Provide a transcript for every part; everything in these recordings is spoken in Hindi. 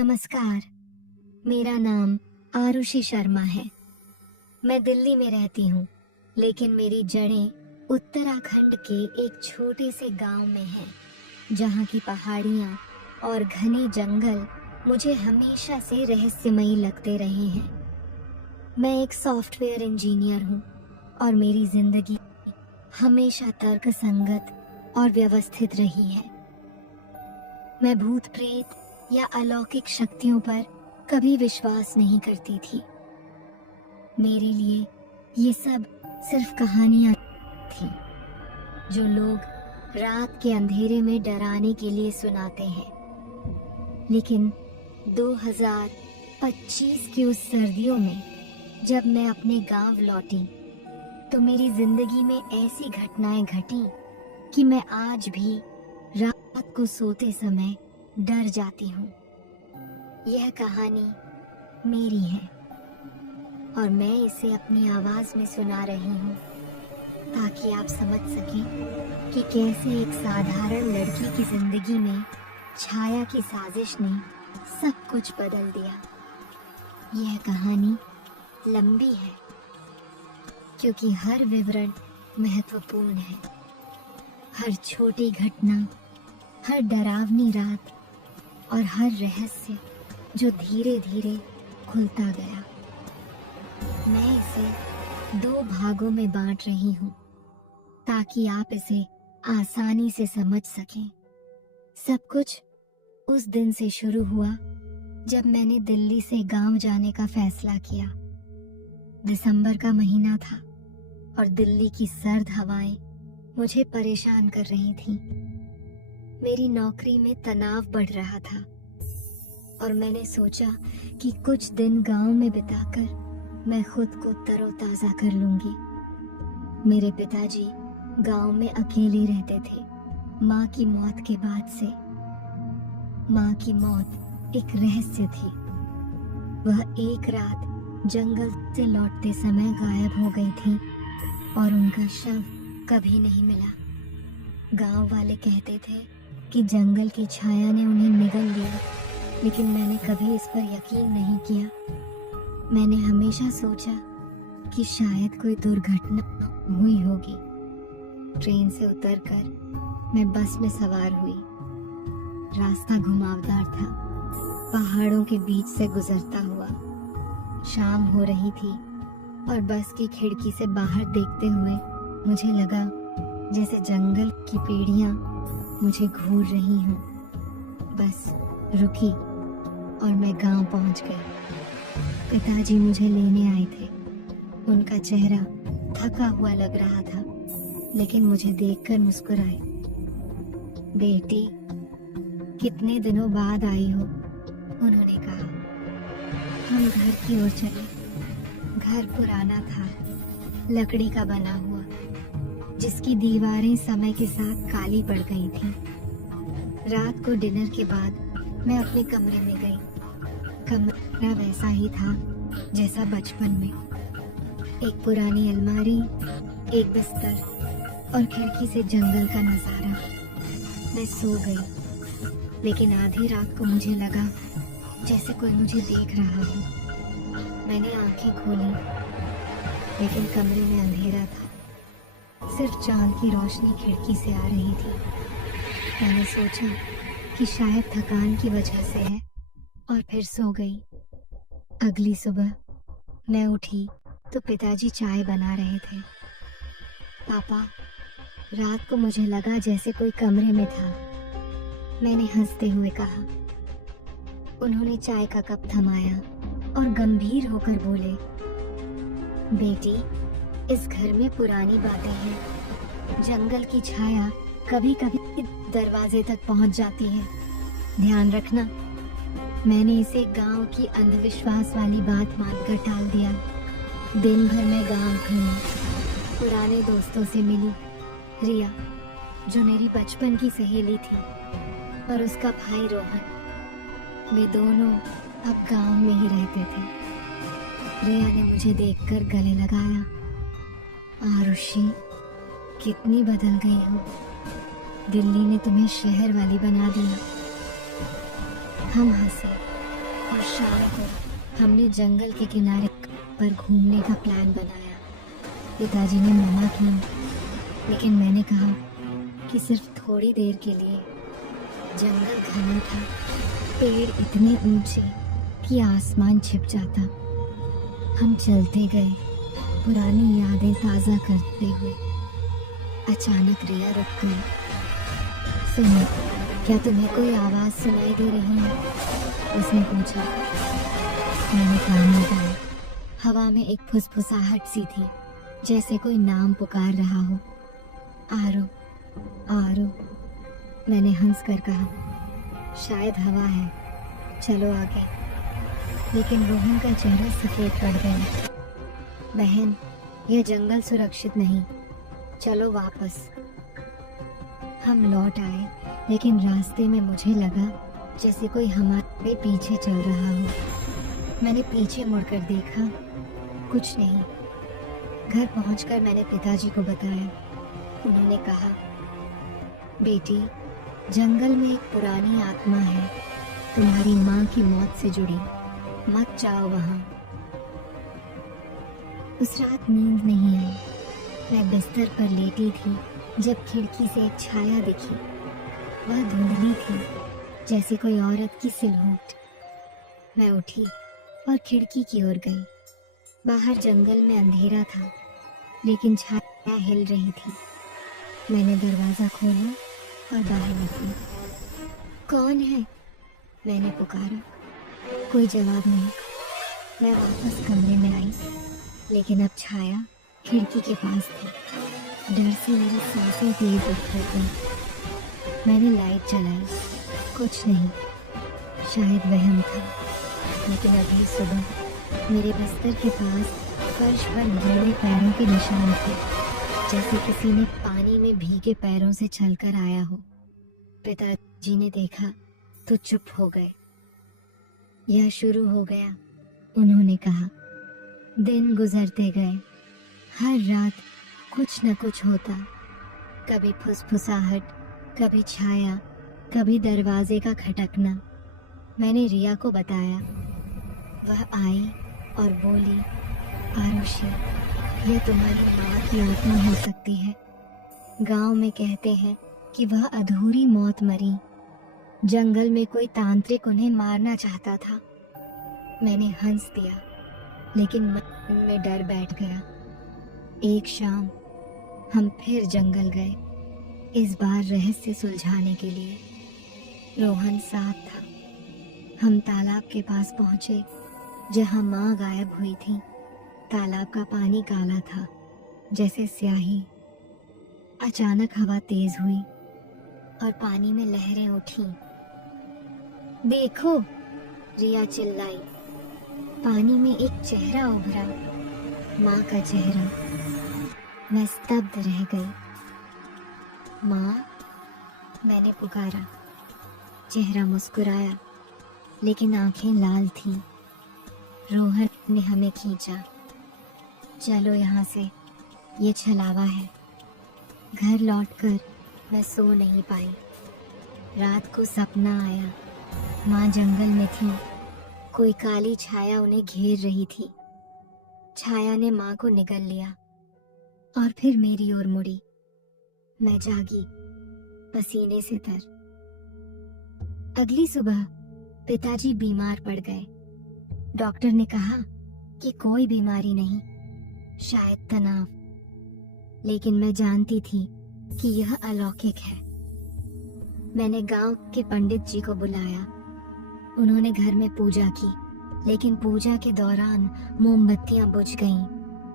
नमस्कार, मेरा नाम आरुषि शर्मा है। मैं दिल्ली में रहती हूँ, लेकिन मेरी जड़ें उत्तराखंड के एक छोटे से गांव में हैं, जहाँ की पहाड़ियाँ और घने जंगल मुझे हमेशा से रहस्यमयी लगते रहे हैं। मैं एक सॉफ्टवेयर इंजीनियर हूँ और मेरी जिंदगी हमेशा तर्कसंगत और व्यवस्थित रही है। मैं भूत प्रेत या अलौकिक शक्तियों पर कभी विश्वास नहीं करती थी। मेरे लिए ये सब सिर्फ कहानियां थी जो लोग रात के अंधेरे में डराने के लिए सुनाते हैं। लेकिन 2025 की उस सर्दियों में जब मैं अपने गांव लौटी, तो मेरी जिंदगी में ऐसी घटनाएं घटी कि मैं आज भी रात को सोते समय डर जाती हूँ। यह कहानी मेरी है और मैं इसे अपनी आवाज में सुना रही हूँ, ताकि आप समझ सकें कि कैसे एक साधारण लड़की की जिंदगी में छाया की साजिश ने सब कुछ बदल दिया। यह कहानी लंबी है क्योंकि हर विवरण महत्वपूर्ण है। हर छोटी घटना, हर डरावनी रात और हर रहस्य जो धीरे धीरे खुलता गया। मैं इसे 2 भागों में बांट रही हूँ ताकि आप इसे आसानी से समझ सकें। सब कुछ उस दिन से शुरू हुआ जब मैंने दिल्ली से गांव जाने का फैसला किया। दिसंबर का महीना था और दिल्ली की सर्द हवाएं मुझे परेशान कर रही थीं। मेरी नौकरी में तनाव बढ़ रहा था और मैंने सोचा कि कुछ दिन गांव में बिताकर मैं खुद को तरोताजा कर लूंगी। मेरे पिताजी गांव में अकेले रहते थे, माँ की मौत के बाद से। माँ की मौत एक रहस्य थी। वह एक रात जंगल से लौटते समय गायब हो गई थी और उनका शव कभी नहीं मिला। गांव वाले कहते थे कि जंगल की छाया ने उन्हें निगल लिया, लेकिन मैंने कभी इस पर यकीन नहीं किया। मैंने हमेशा सोचा कि शायद कोई दुर्घटना हुई होगी। ट्रेन से उतरकर मैं बस में सवार हुई। रास्ता घुमावदार था, पहाड़ों के बीच से गुजरता हुआ। शाम हो रही थी और बस की खिड़की से बाहर देखते हुए मुझे लगा जैसे जंगल की पेड़ियां मुझे घूर रही हूँ। बस रुकी और मैं गांव पहुंच गई। पिताजी मुझे लेने आए थे। उनका चेहरा थका हुआ लग रहा था, लेकिन मुझे देखकर मुस्कुराए। बेटी, कितने दिनों बाद आई हो, उन्होंने कहा। हम घर की ओर चले। घर पुराना था, लकड़ी का बना हुआ, जिसकी दीवारें समय के साथ काली पड़ गई थीं। रात को डिनर के बाद मैं अपने कमरे में गई। कमरा वैसा ही था जैसा बचपन में। एक पुरानी अलमारी, एक बिस्तर और खिड़की से जंगल का नजारा। मैं सो गई, लेकिन आधी रात को मुझे लगा जैसे कोई मुझे देख रहा हो। मैंने आंखें खोली, लेकिन कमरे में अंधेरा था। सिर्फ चांद की रोशनी खिड़की से आ रही थी। मैंने सोचा कि शायद थकान की वजह से है और फिर सो गई। अगली सुबह मैं उठी तो पिताजी चाय बना रहे थे। पापा, रात को मुझे लगा जैसे कोई कमरे में था, मैंने हंसते हुए कहा। उन्होंने चाय का कप थमाया और गंभीर होकर बोले, बेटी, इस घर में पुरानी बातें हैं। जंगल की छाया कभी कभी दरवाजे तक पहुंच जाती है, ध्यान रखना। मैंने इसे गांव की अंधविश्वास वाली बात मानकर टाल दिया। दिन भर मैं गांव घूमी, पुराने दोस्तों से मिली। रिया, जो मेरी बचपन की सहेली थी, और उसका भाई रोहन। वे दोनों अब गांव में ही रहते थे। रिया ने मुझे देखकर गले लगाया। आरुषि, कितनी बदल गई हो। दिल्ली ने तुम्हें शहर वाली बना दिया। हम हंसे और शाम को हमने जंगल के किनारे पर घूमने का प्लान बनाया। पिताजी ने मना की, लेकिन मैंने कहा कि सिर्फ थोड़ी देर के लिए। जंगल घना था, पेड़ इतने ऊंचे कि आसमान छिप जाता। हम चलते गए, पुरानी यादें ताज़ा करते हुए। अचानक रिया रुक गई। सुनो, क्या तुम्हें कोई आवाज़ सुनाई दे रही है? उसने पूछा। मैंने कान लगाया। हवा में एक फुसफुसाहट सी थी, जैसे कोई नाम पुकार रहा हो। आरो, आरो, मैंने हंस कर कहा। शायद हवा है, चलो आगे। लेकिन रोहन का चेहरा सफेद पड़ गया। बहन, यह जंगल सुरक्षित नहीं, चलो वापस। हम लौट आए, लेकिन रास्ते में मुझे लगा जैसे कोई हमारे पीछे चल रहा हो। मैंने पीछे मुड़कर देखा, कुछ नहीं। घर पहुंचकर मैंने पिताजी को बताया। उन्होंने कहा, बेटी, जंगल में एक पुरानी आत्मा है, तुम्हारी माँ की मौत से जुड़ी, मत जाओ वहाँ। उस रात नींद नहीं आई। मैं बिस्तर पर लेटी थी जब खिड़की से एक छाया दिखी। वह धुंधली थी, जैसे कोई औरत की सिलहूट। मैं उठी और खिड़की की ओर गई। बाहर जंगल में अंधेरा था, लेकिन छाया हिल रही थी। मैंने दरवाजा खोला और बाहर निकली। कौन है? मैंने पुकारा। कोई जवाब नहीं। मैं वापस कमरे में आई, लेकिन अब छाया खिड़की के पास थी। डर से मेरी सांसें तेज उठ गई। मैंने लाइट जलाई, कुछ नहीं। शायद वहम था। लेकिन अभी सुबह मेरे बिस्तर के पास फर्श पर मेरे पैरों के निशान थे, जैसे किसी ने पानी में भीगे पैरों से चलकर आया हो। पिताजी ने देखा तो चुप हो गए। यह शुरू हो गया, उन्होंने कहा। दिन गुजरते गए। हर रात कुछ न कुछ होता। कभी फुसफुसाहट, कभी छाया, कभी दरवाजे का खटकना। मैंने रिया को बताया। वह आई और बोली, आरुषि, यह तुम्हारी माँ की आत्मा हो सकती है। गांव में कहते हैं कि वह अधूरी मौत मरी। जंगल में कोई तांत्रिक उन्हें मारना चाहता था। मैंने हंस दिया, लेकिन मन में डर बैठ गया। एक शाम हम फिर जंगल गए, इस बार रहस्य सुलझाने के लिए। रोहन साथ था। हम तालाब के पास पहुंचे, जहां माँ गायब हुई थी। तालाब का पानी काला था, जैसे स्याही। अचानक हवा तेज हुई और पानी में लहरें उठी। देखो, रिया चिल्लाई। पानी में एक चेहरा उभरा, माँ का चेहरा। मैं स्तब्ध रह गई। माँ, मैंने पुकारा। चेहरा मुस्कुराया, लेकिन आंखें लाल थीं। रोहन ने हमें खींचा। चलो यहाँ से, ये छलावा है। घर लौटकर मैं सो नहीं पाई। रात को सपना आया, माँ जंगल में थी। कोई काली छाया उन्हें घेर रही थी। छाया ने माँ को निगल लिया और फिर मेरी ओर मुड़ी। मैं जागी, पसीने से तर। अगली सुबह पिताजी बीमार पड़ गए। डॉक्टर ने कहा कि कोई बीमारी नहीं, शायद तनाव। लेकिन मैं जानती थी कि यह अलौकिक है। मैंने गांव के पंडित जी को बुलाया। उन्होंने घर में पूजा की, लेकिन पूजा के दौरान मोमबत्तियां बुझ गईं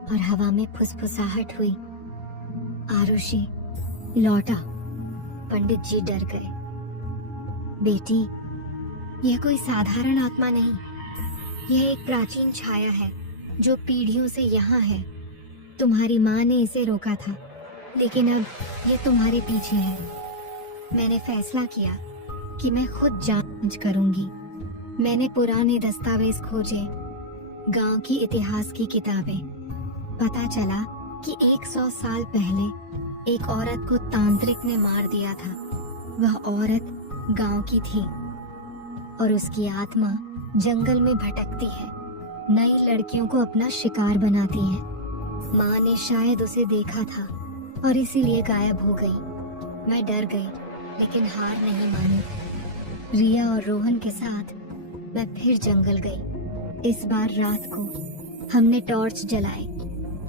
और हवा में फुसफुसाहट हुई। आरुषि, लौटा। पंडित जी डर गए। बेटी, यह कोई साधारण आत्मा नहीं, यह एक प्राचीन छाया है जो पीढ़ियों से यहाँ है। तुम्हारी माँ ने इसे रोका था, लेकिन अब यह तुम्हारे पीछे है। मैंने फैसला किया कि मैं खुद जांच करूंगी। मैंने पुराने दस्तावेज खोजे, गांव की इतिहास की किताबें। पता चला कि 100 साल पहले एक औरत को तांत्रिक ने मार दिया था। वह औरत गांव की थी और उसकी आत्मा जंगल में भटकती है, नई लड़कियों को अपना शिकार बनाती है। माँ ने शायद उसे देखा था और इसीलिए गायब हो गई। मैं डर गई, लेकिन हार नहीं मानी। रिया और रोहन के साथ मैं फिर जंगल गई। इस बार रात को हमने टॉर्च जलाई।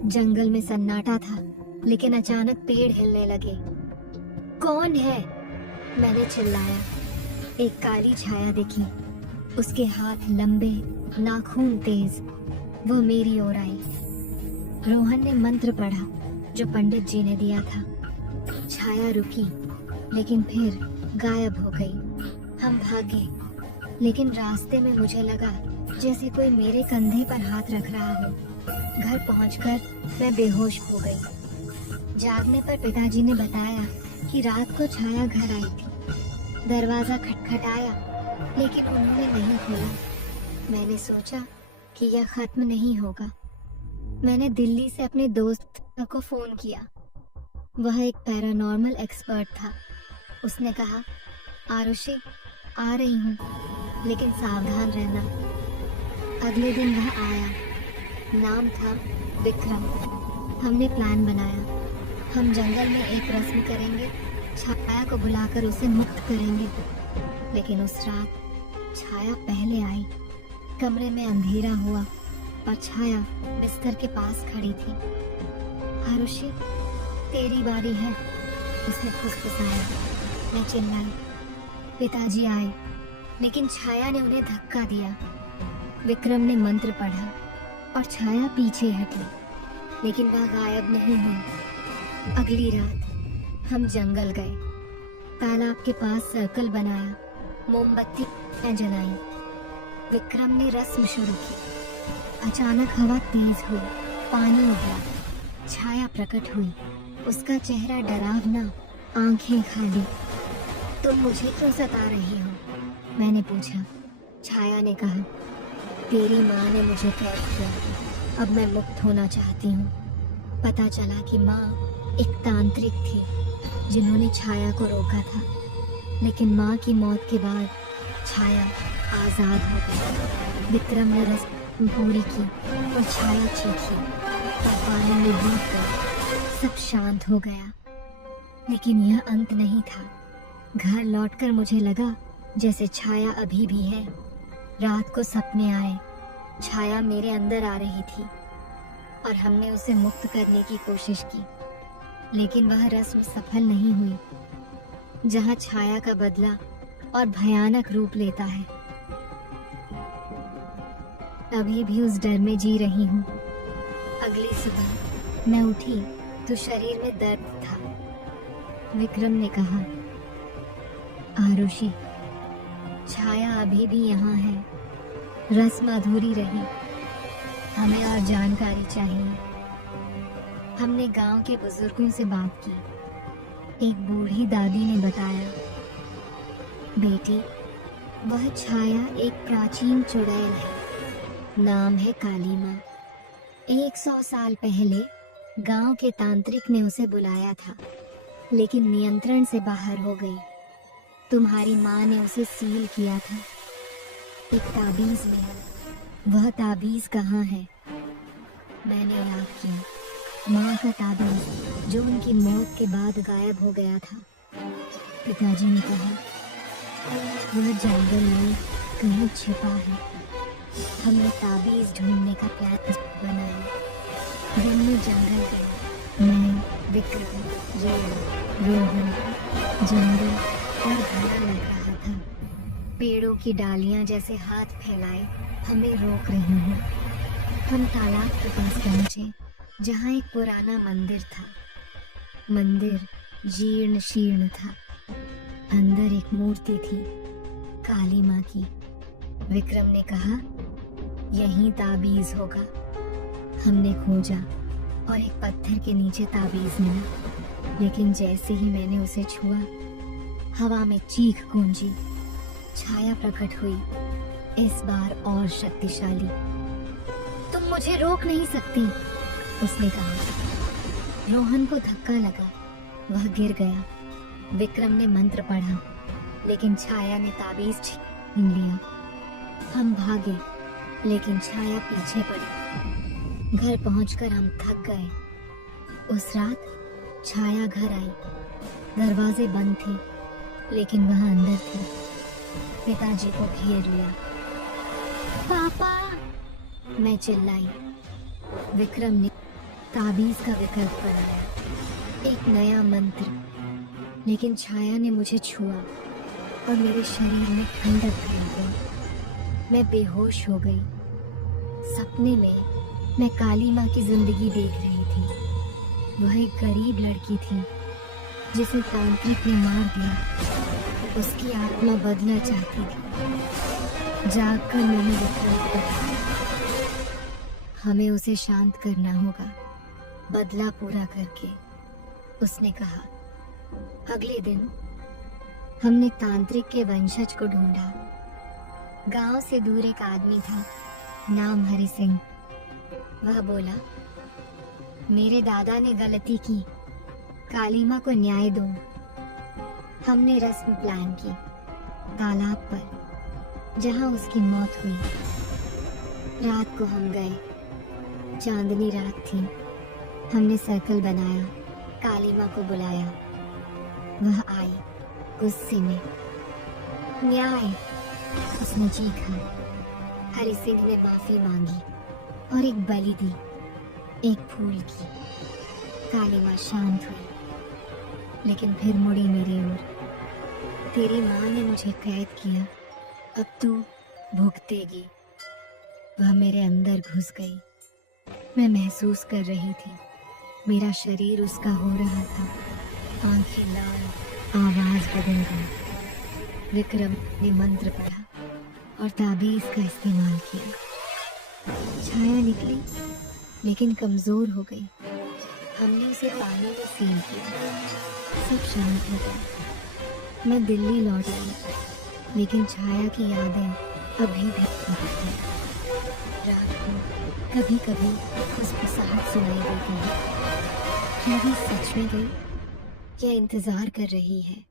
जंगल में सन्नाटा था, लेकिन अचानक पेड़ हिलने लगे। कौन है? मैंने चिल्लाया। एक काली छाया दिखी, उसके हाथ लंबे, नाखून तेज। वो मेरी ओर आई। रोहन ने मंत्र पढ़ा जो पंडित जी ने दिया था। छाया रुकी, लेकिन फिर गायब हो गई। हम भागे, लेकिन रास्ते में मुझे लगा जैसे कोई मेरे कंधे पर हाथ रख रहा हो। घर पहुंचकर मैं बेहोश हो गई। जागने पर पिताजी ने बताया कि रात को छाया घर आई थी। दरवाजा खटखटाया, लेकिन उन्होंने नहीं खोला। मैंने सोचा कि यह खत्म नहीं होगा। मैंने दिल्ली से अपने दोस्त को फोन किया। वह एक पैरानॉर्मल एक्सपर्ट था। उसने कहा, आरुषि, आ रही हूँ, लेकिन सावधान रहना। अगले दिन वह आया। नाम था विक्रम। हमने प्लान बनाया। हम जंगल में एक रस्म करेंगे, छाया को बुलाकर उसे मुक्त करेंगे। लेकिन उस रात छाया पहले आई। कमरे में अंधेरा हुआ और छाया बिस्तर के पास खड़ी थी। आरुषि, तेरी बारी है, उसने फुसफुसाया। मैं चिल्लाई। पिताजी आए, लेकिन छाया ने उन्हें धक्का दिया। विक्रम ने मंत्र पढ़ा और छाया पीछे हटी, लेकिन वह गायब नहीं हुई। अगली रात हम जंगल गए। तालाब के पास सर्कल बनाया, मोमबत्ती जलाई। विक्रम ने रस्म शुरू की। अचानक हवा तेज हुई, पानी उबला, छाया प्रकट हुई। उसका चेहरा डरावना, आंखें खाली। तुम मुझे क्यों सता रही हो? मैंने पूछा। छाया ने कहा, तेरी माँ ने मुझे कैद किया, अब मैं मुक्त होना चाहती हूँ। पता चला कि माँ एक तांत्रिक थी जिन्होंने छाया को रोका था, लेकिन माँ की मौत के बाद छाया आजाद हो गई। विक्रम ने रस्म पूरी की और छाया चीखी और पानी में डूब गई। सब शांत हो गया, लेकिन यह अंत नहीं था। घर लौटकर मुझे लगा जैसे छाया अभी भी है। रात को सपने आए, छाया मेरे अंदर आ रही थी और हमने उसे मुक्त करने की कोशिश की, लेकिन वह रस्म सफल नहीं हुई। जहाँ छाया का बदला और भयानक रूप लेता है, अभी भी उस डर में जी रही हूँ। अगली सुबह मैं उठी तो शरीर में दर्द था। विक्रम ने कहा, आरुषि, छाया अभी भी यहाँ है, रस्म अधूरी रही, हमें और जानकारी चाहिए। हमने गांव के बुजुर्गों से बात की। एक बूढ़ी दादी ने बताया, बेटी, वह छाया एक प्राचीन चुड़ैल है, नाम है काली माँ। 100 साल पहले गांव के तांत्रिक ने उसे बुलाया था, लेकिन नियंत्रण से बाहर हो गई। तुम्हारी माँ ने उसे सील किया था, एक ताबीज में। वह ताबीज कहाँ है? मैंने याद किया, माँ का ताबीज जो उनकी मौत के बाद गायब हो गया था। पिताजी ने कहा, वह जंगल में कहीं छिपा है। हमने ताबीज ढूंढने का प्लान बनाया। हमने जंगल गए, मैं, विक्रम, रिया, रोहन। जंगल और घना लग रहा था। पेड़ों की डालियां जैसे हाथ फैलाए हमें रोक रही हैं। हम तालाब के पास पहुंचे, जहाँ एक पुराना मंदिर था। मंदिर जीर्ण शीर्ण था। अंदर एक मूर्ति थी, काली माँ की। विक्रम ने कहा, यहीं ताबीज होगा। हमने खोजा और एक पत्थर के नीचे ताबीज मिला, लेकिन जैसे ही मैंने उसे छुआ, हवा में चीख गूंजी। छाया प्रकट हुई, इस बार और शक्तिशाली। तुम मुझे रोक नहीं सकती, उसने कहा। रोहन को धक्का लगा, वह गिर गया। विक्रम ने मंत्र पढ़ा, लेकिन छाया ने ताबीज छीन लिया। हम भागे, लेकिन छाया पीछे पड़ी। घर पहुंचकर हम थक गए। उस रात छाया घर आई। दरवाजे बंद थे, लेकिन वह अंदर थी। पिताजी को घेर लिया। पापा, मैं चिल्लाई। विक्रम ने ताबीज का विकल्प बनाया, एक नया मंत्र। लेकिन छाया ने मुझे छुआ और मेरे शरीर में ठंडक फैल गई। मैं बेहोश हो गई। सपने में मैं काली माँ की जिंदगी देख रही थी। वह एक गरीब लड़की थी जिसे तांत्रिक ने मार दिया। उसकी आत्मा बदलना चाहती थी। जागकर मैंने विक्रम को बताया, हमें उसे शांत करना होगा, बदला पूरा करके। उसने कहा। अगले दिन हमने तांत्रिक के वंशज को ढूंढा। गांव से दूर एक आदमी था, नाम हरि सिंह। वह बोला, मेरे दादा ने गलती की, काली माँ को न्याय दो। हमने रस्म प्लान की, तालाब पर जहां उसकी मौत हुई। रात को हम गए, चांदनी रात थी। हमने सर्कल बनाया, काली माँ को बुलाया। वह आई गुस्से में। न्याय, उसने चीखा। हरि सिंह ने माफी मांगी और एक बलि दी, एक फूल की। काली माँ शांत हुई, लेकिन फिर मुड़ी मेरी ओर। तेरी माँ ने मुझे कैद किया, अब तू भुगतेगी। वह मेरे अंदर घुस गई। मैं महसूस कर रही थी, मेरा शरीर उसका हो रहा था। आंखें लाल, आवाज बदल गई। विक्रम ने मंत्र पढ़ा और ताबीज का इस्तेमाल किया। छाया निकली, लेकिन कमजोर हो गई। हमने उसे पानी में सील किया। सब शांत हो गया। मैं दिल्ली लौट आई, लेकिन छाया की यादें अभी भी थी। रात को कभी कभी मुस्कुराहट सुनाई देती है। क्या वो सच में गई या इंतजार कर रही है?